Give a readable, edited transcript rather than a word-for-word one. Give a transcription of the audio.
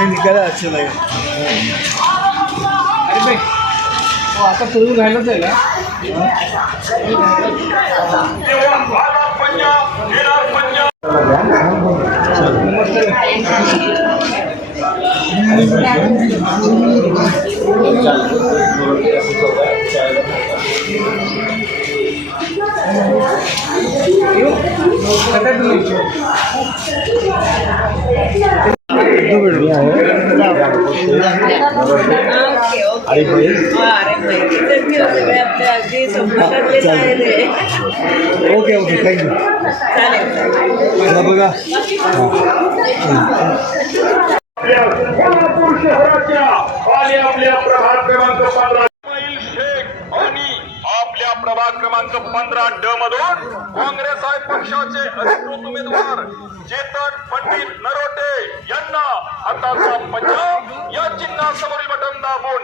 निघायला अच्छा लगा अरे भाई आता पळून राहिलंच आहे ओके ओके थँक्यू बघा आपल्या प्रभाग क्रमांक 15 शेख आणि आपल्या प्रभाग क्रमांक 15 मधून काँग्रेस पक्षाचे अधिकृत उमेदवार चेतन पंडित नरोटे यांना हाताचा पंजा या चिन्हासमोरील बटन दाबून